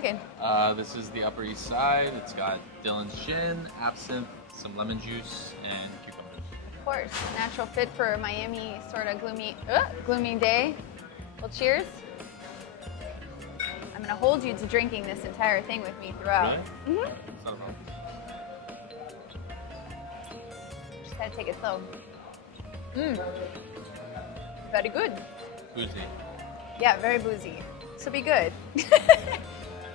drinking? This is the Upper East Side. It's got Dylan's gin, absinthe, some lemon juice, and cucumbers. Of course, natural fit for a Miami sort of gloomy day. Well, cheers. I'm gonna hold you to drinking this entire thing with me throughout. Really? Mm-hmm. It's not a problem. Just gotta take it slow. Very good. Boozy. Yeah, very boozy. So be good.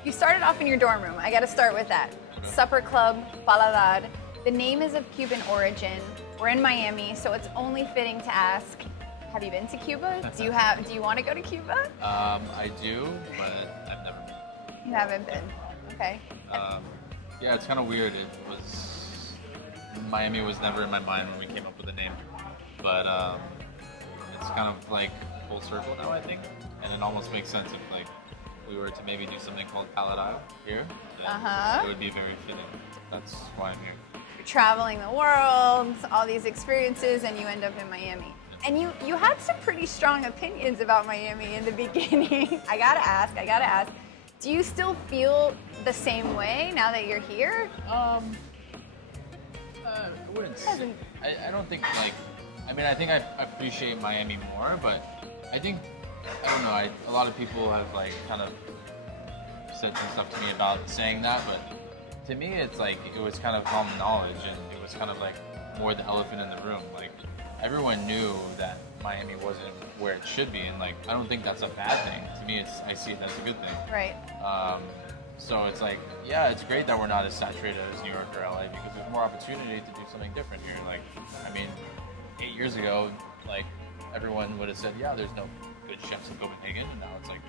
You started off in your dorm room. I gotta start with that. Okay. Supper Club, Paladar. The name is of Cuban origin. We're in Miami, so it's only fitting to ask, have you been to Cuba? Do you want to go to Cuba? I do, but I've never been. You haven't been. Okay. Yeah, it's kind of weird. Miami was never in my mind when we came up with the name, but it's kind of like full circle now, I think, and it almost makes sense if like we were to maybe do something called Paladar here, then it would be very fitting. That's why I'm here. You're traveling the world, all these experiences, and you end up in Miami. And you had some pretty strong opinions about Miami in the beginning. I gotta ask, do you still feel the same way now that you're here? I wouldn't say, I don't think like, I think I appreciate Miami more, but I think, I don't know, a lot of people have like kind of said some stuff to me about saying that, but to me it's like, it was kind of common knowledge, and it was kind of like more the elephant in the room. Like, everyone knew that Miami wasn't where it should be, and like, I don't think that's a bad thing. To me, I see it as a good thing. Right. So it's like, yeah, it's great that we're not as saturated as New York or LA, because there's more opportunity to do something different here. Like, 8 years ago, like, everyone would have said, yeah, there's no good chefs in Copenhagen, and now it's like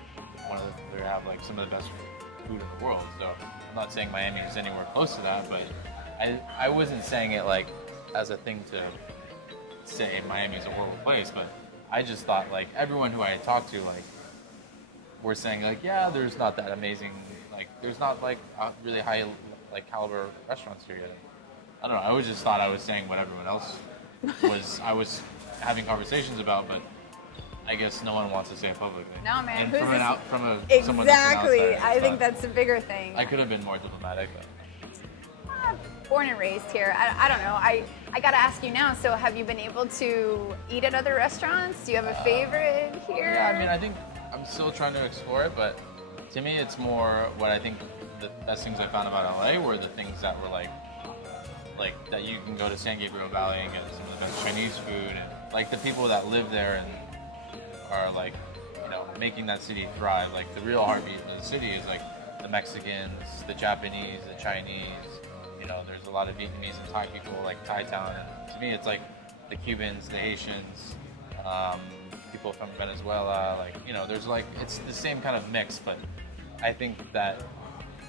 they have like some of the best food in the world. So I'm not saying Miami is anywhere close to that, but I wasn't saying it like as a thing to say Miami is a horrible place, but I just thought like everyone who I had talked to like were saying like, yeah, there's not that amazing, like there's not like really high like caliber restaurants here yet. I don't know, I always just thought I was saying what everyone else I was having conversations about, but I guess no one wants to say it publicly. No, man. And someone that's exactly. an outsider, I think that's a bigger thing. I could have been more diplomatic, but born and raised here. I don't know. I gotta ask you now. So, have you been able to eat at other restaurants? Do you have a favorite here? Yeah, I think I'm still trying to explore it, but to me, it's more what I think the best things I found about LA were the things that were like that you can go to San Gabriel Valley and get some of the best Chinese food, and like the people that live there and are like, making that city thrive. Like the real heartbeat of the city is like the Mexicans, the Japanese, the Chinese. There's a lot of Vietnamese and Thai people, like Thai town. And to me, it's like the Cubans, the Haitians, people from Venezuela. Like, there's like, it's the same kind of mix, but I think that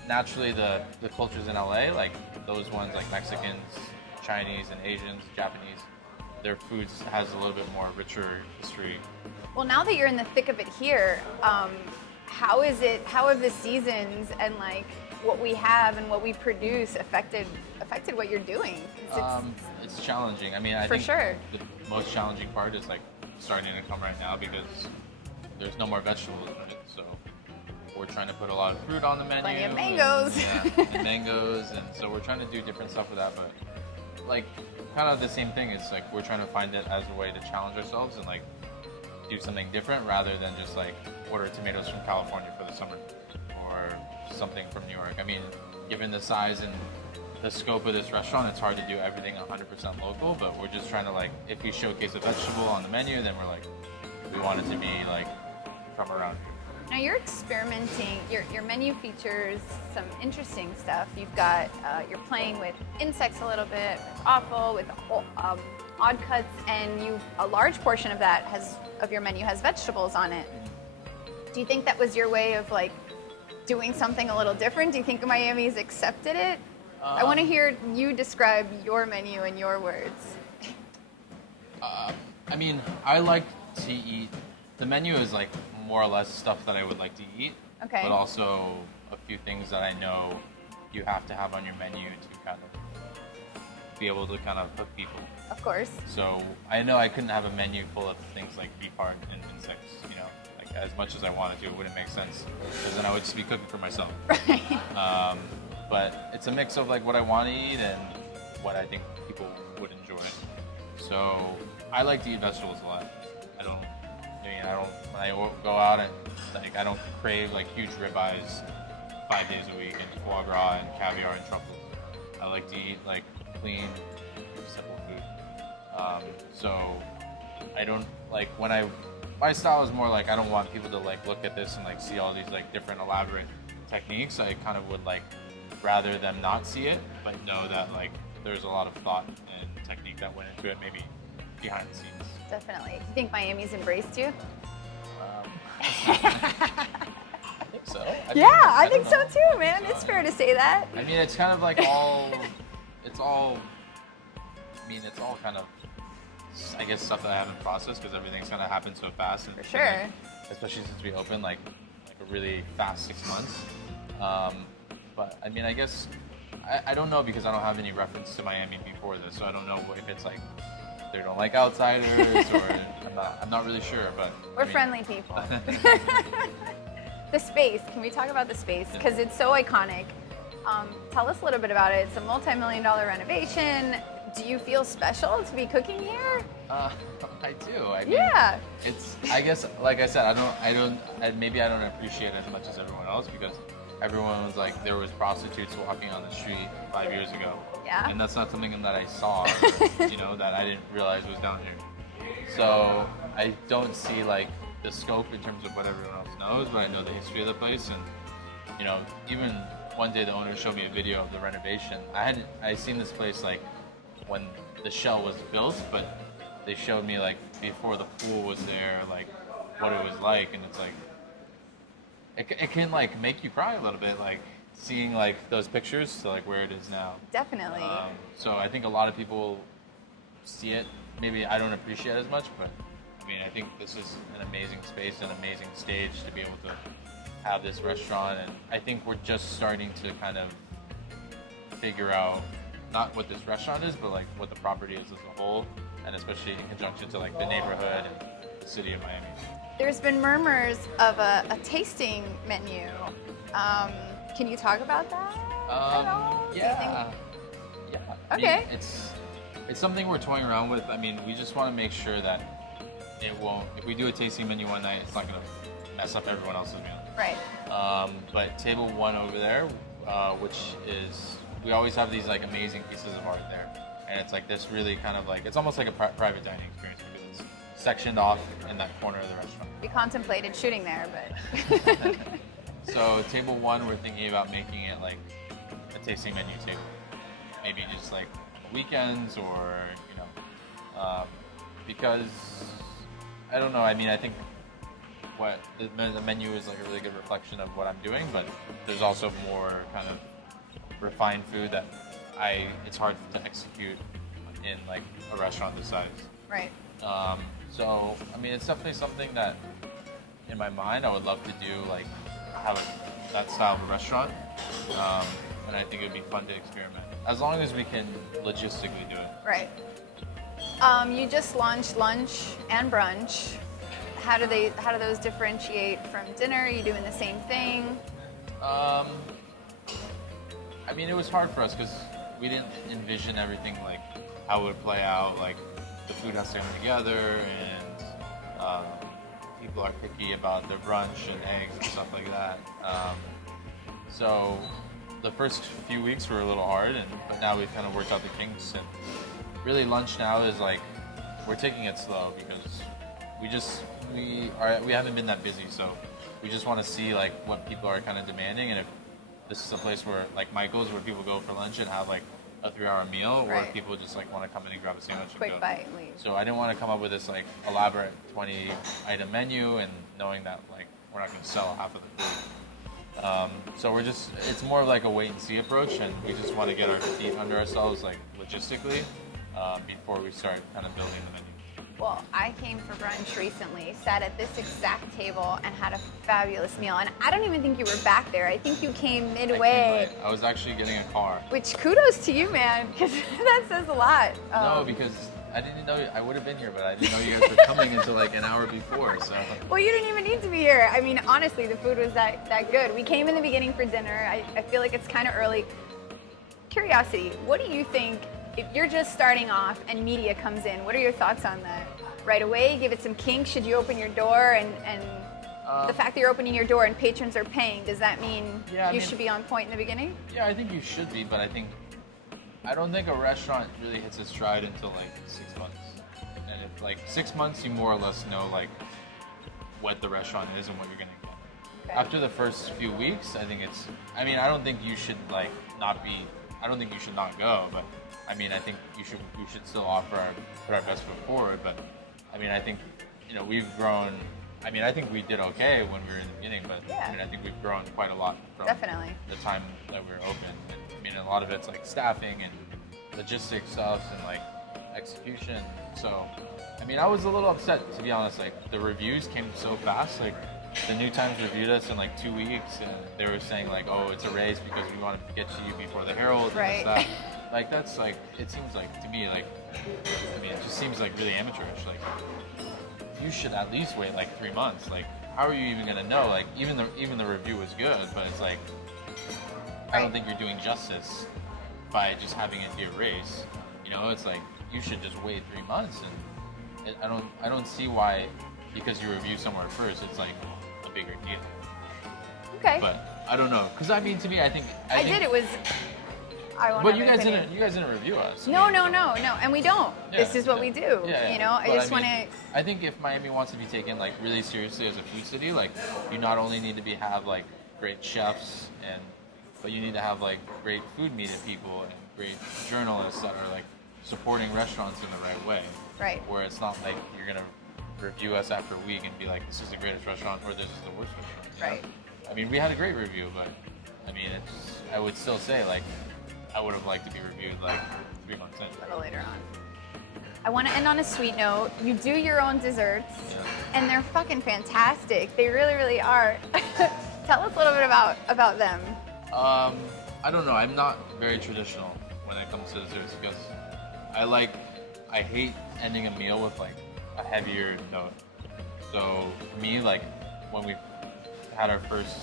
naturally the cultures in LA, like those ones like Mexicans, Chinese, and Asians, Japanese, their food has a little bit more richer history. Well, now that you're in the thick of it here, how have the seasons and like what we have and what we produce affected what you're doing? It's challenging. I for think sure. The most challenging part is like starting to come right now because there's no more vegetables in it. So we're trying to put a lot of fruit on the menu. Plenty of mangoes. And mangoes, and so we're trying to do different stuff with that. But like kind of the same thing. It's like we're trying to find it as a way to challenge ourselves and like do something different rather than just like order tomatoes from California for the summer or something from New York. Given the size and the scope of this restaurant, it's hard to do everything 100% local, but we're just trying to like, if we showcase a vegetable on the menu, then we're like, we want it to be like from around here. Now you're experimenting, your menu features some interesting stuff. You've got, you're playing with insects a little bit, with offal, with odd cuts, and a large portion of that of your menu has vegetables on it. Do you think that was your way of like doing something a little different? Do you think Miami's accepted it? I want to hear you describe your menu in your words. I like to eat, the menu is like more or less stuff that I would like to eat, okay, but also a few things that I know you have to have on your menu to kind of be able to kind of hook people. Of course. So I know I couldn't have a menu full of things like beef heart and insects, like as much as I wanted to. It wouldn't make sense because then I would just be cooking for myself. Right. But it's a mix of like what I want to eat and what I think people would enjoy. So I like to eat vegetables a lot. When I go out and like, I don't crave like huge ribeyes 5 days a week and foie gras and caviar and truffles. I like to eat like clean, simple food. So I don't like my style is more like I don't want people to like look at this and like see all these like different elaborate techniques. I kind of would like rather them not see it, but know that like there's a lot of thought and technique that went into it, maybe behind the scenes. Definitely. Do you think Miami's embraced you? I think so. I think so too, man. It's fair to say that. I mean, it's kind of like it's all kind of, I guess, stuff that I haven't processed because everything's kind of happened so fast. And For sure. like, especially since we opened like a really fast 6 months. But I mean, I guess, I don't know because I don't have any reference to Miami before this, so I don't know if it's like they don't like outsiders or I'm not really sure, but We're friendly people. The space, can we talk about the space? Because it's so iconic. Tell us a little bit about it. It's a multi-million-dollar renovation. Do you feel special to be cooking here? I do. I mean, Yeah. It's, I guess, like I said, maybe I don't appreciate it as much as everyone else because everyone was like, there was prostitutes walking on the street 5 years ago. Yeah. And that's not something that I saw, that I didn't realize was down here. So I don't see like the scope in terms of what everyone else knows, but I know the history of the place. And, even one day the owner showed me a video of the renovation. I seen this place like when the shell was built, but they showed me like before the pool was there, like what it was like. And it's like, it can like make you cry a little bit, like seeing like those pictures to like where it is now. Definitely. So I think a lot of people see it. Maybe I don't appreciate it as much, but I mean, I think this is an amazing space, an amazing stage to be able to have this restaurant. And I think we're just starting to kind of figure out not what this restaurant is, but like what the property is as a whole, and especially in conjunction to like the neighborhood and the city of Miami. There's been murmurs of a tasting menu. Can you talk about that at all? Yeah. Yeah. I Okay. mean, it's something we're toying around with. I mean, we just want to make sure that it won't. If we do a tasting menu one night, it's not gonna mess up everyone else's meal. Right. But table one over there, which is, we always have these like amazing pieces of art there, and it's like this really kind of like, it's almost like a private dining experience because it's sectioned off in that corner of the restaurant. We contemplated shooting there, but. So table one, we're thinking about making it like a tasting menu table, maybe just like weekends or because I don't know. I mean, I think what the menu is like a really good reflection of what I'm doing, but there's also more kind of refined food that it's hard to execute in like a restaurant this size. Right. So I mean, it's definitely something that in my mind I would love to do, like have that style of a restaurant, and I think it would be fun to experiment as long as we can logistically do it. Right. You just launched lunch and brunch. How do those differentiate from dinner? Are you doing the same thing? I mean, it was hard for us because we didn't envision everything like how it would play out. Like the food has to come together, and people are picky about their brunch and eggs and stuff like that. So the first few weeks were a little hard, but now we've kind of worked out the kinks. And really, lunch now is like we're taking it slow because we haven't been that busy. So we just want to see like what people are kind of demanding, and if this is a place where like Michael's, where people go for lunch and have like a 3-hour meal, or Right. if people just like want to come in and grab a sandwich and Quick go. bite, leave. So I didn't want to come up with this like elaborate 20-item menu and knowing that like we're not going to sell half of the food. So it's more of like a wait and see approach, and we just want to get our feet under ourselves like logistically before we start kind of building the menu. Well, I came for brunch recently, sat at this exact table, and had a fabulous meal. And I don't even think you were back there. I think you came midway. I was actually getting a car. Which kudos to you, man, because that says a lot. No, because I didn't know I would have been here, but I didn't know you guys were coming until like an hour before. So. Well, you didn't even need to be here. I mean, honestly, the food was that good. We came in the beginning for dinner. I feel like it's kind of early. Curiosity, what do you think if you're just starting off and media comes in? What are your thoughts on that? Right away, give it some kink? Should you open your door? And the fact that you're opening your door and patrons are paying, does that mean you should be on point in the beginning? Yeah, I think you should be, but I don't think a restaurant really hits its stride until like 6 months. And if like 6 months, you more or less know like what the restaurant is and what you're gonna get. Okay. After the first few weeks, I don't think you should like I don't think you should not go, but I think we should still put our best foot forward. But I think we've grown. I think we did okay when we were in the beginning, but I think we've grown quite a lot from Definitely. the time that we were open. And, a lot of it's like staffing and logistics stuff and like execution. So, I was a little upset, to be honest. Like the reviews came so fast. Like the New Times reviewed us in like 2 weeks, and they were saying like, "Oh, it's a race because we wanted to get to you before the Herald." And right. That. Like that's like it seems like to me like it just seems like really amateurish. Like you should at least wait like 3 months. Like how are you even gonna know? Like even the review was good, but it's like I don't think you're doing justice by just having it be a race. It's like you should just wait 3 months, and I don't see why because you review somewhere first it's like a bigger deal. Okay. But I don't know, because to me I think it was. But you guys didn't review us. No, and we don't. This is what we do. I just want to. I think if Miami wants to be taken like really seriously as a food city, like you not only need to have like great chefs but you need to have like great food media people and great journalists that are like supporting restaurants in the right way. Right. Where it's not like you're gonna review us after a week and be like, this is the greatest restaurant or this is the worst restaurant. Right. We had a great review, but I would still say like. I would have liked to be reviewed like 3 months in. A little later on. I want to end on a sweet note. You do your own desserts, and they're fucking fantastic. They really, really are. Tell us a little bit about them. I don't know. I'm not very traditional when it comes to desserts because I hate ending a meal with like a heavier note. So for me, like when we had our first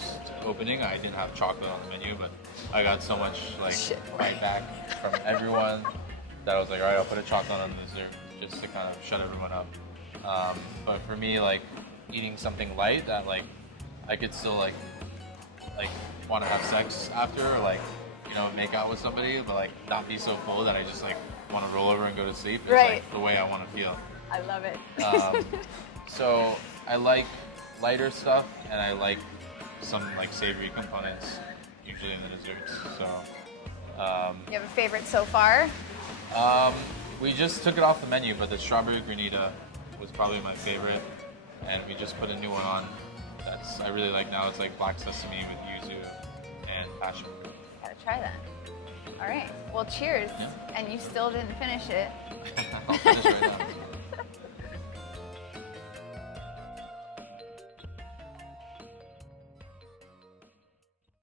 opening, I didn't have chocolate on the menu, but I got so much like feedback from everyone that I was like, all right, I'll put a chocolate on the dessert just to kind of shut everyone up. But for me, like eating something light that like I could still like want to have sex after or like make out with somebody, but like not be so full that I just like want to roll over and go to sleep. It's like the way I want to feel. I love it. So I like lighter stuff, and I like some like savory components usually in the desserts. So you have a favorite so far? We just took it off the menu, but the strawberry granita was probably my favorite, and we just put a new one on I really like now. It's like black sesame with yuzu and passion. Gotta try that. All right, well cheers. And you still didn't finish it. I'll finish right now.